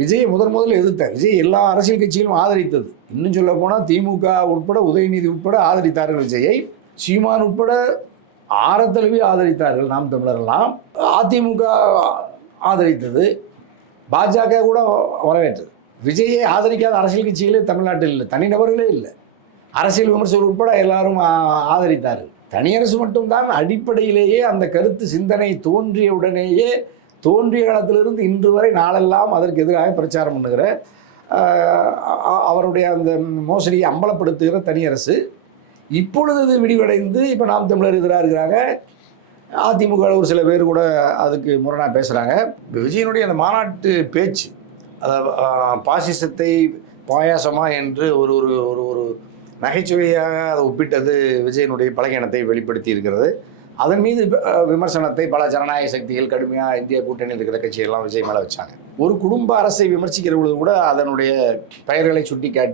விஜயை முதல்ல எதிர்த்தார். விஜய் எல்லா அரசியல் கட்சிகளும் ஆதரித்தது. இன்னும் சொல்ல போனால் திமுக உட்பட, உதயநிதி உட்பட ஆதரித்தார்கள் விஜயை. சீமான் உட்பட ஆரத்தழுவி ஆதரித்தார்கள் நாம் தமிழரெல்லாம். அதிமுக ஆதரித்தது, பாஜக கூட வரவேற்றது. விஜயை ஆதரிக்காத அரசியல் கட்சிகளே தமிழ்நாட்டில் இல்லை, தனிநபர்களே இல்லை. அரசியல் விமர்சகர்கள் உட்பட எல்லாரும் ஆதரித்தார்கள். தனியரசு மட்டும்தான் அடிப்படையிலேயே அந்த கருத்து சிந்தனை தோன்றிய உடனேயே, தோன்றிய காலத்திலிருந்து இன்று வரை நாளெல்லாம் அதற்கு எதிராக பிரச்சாரம் பண்ணுகிற, அவருடைய அந்த மோசடியை அம்பலப்படுத்துகிற தனியரசு. இப்பொழுது இது விடிவடைந்து இப்போ நாம் தமிழர் எதிராக இருக்கிறாங்க. அதிமுக ஒரு சில பேர் கூட அதுக்கு முரணாக பேசுகிறாங்க. விஜயனுடைய அந்த மாநாட்டு பேச்சு, பாசிசத்தை பாயாசமா என்று ஒரு ஒரு ஒரு ஒரு நகைச்சுவையாக அதை ஒப்பிட்டது விஜயனுடைய பலகீனத்தை வெளிப்படுத்தி இருக்கிறது. அதன் மீது விமர்சனத்தை பல ஜனநாயக சக்திகள் கடுமையாக இந்திய கூட்டணியில் இருக்கிற கட்சியெல்லாம் விஜய் மேலே வச்சாங்க. ஒரு குடும்ப அரசை விமர்சிக்கிற பொழுது கூட அதனுடைய பெயர்களை சுட்டி காட்டி